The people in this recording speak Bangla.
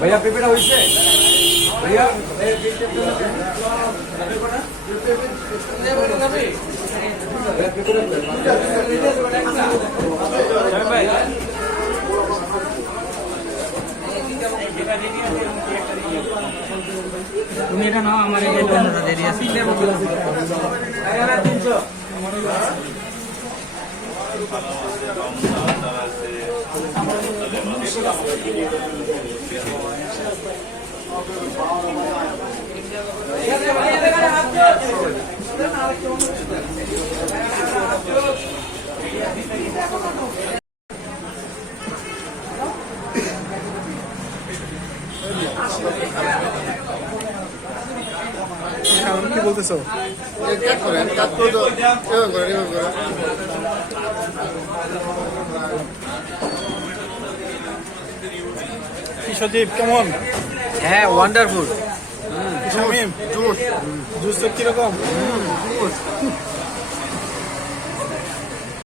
भैया पेपर হইছে भैया তুমি এটা নাও, আমার এই অন্যটা দেরি আছে। কি বলতেছো? কি সজীব কেমন? হ্যাঁ, ওয়ান্ডারফুল। জুস জুস কিরকম?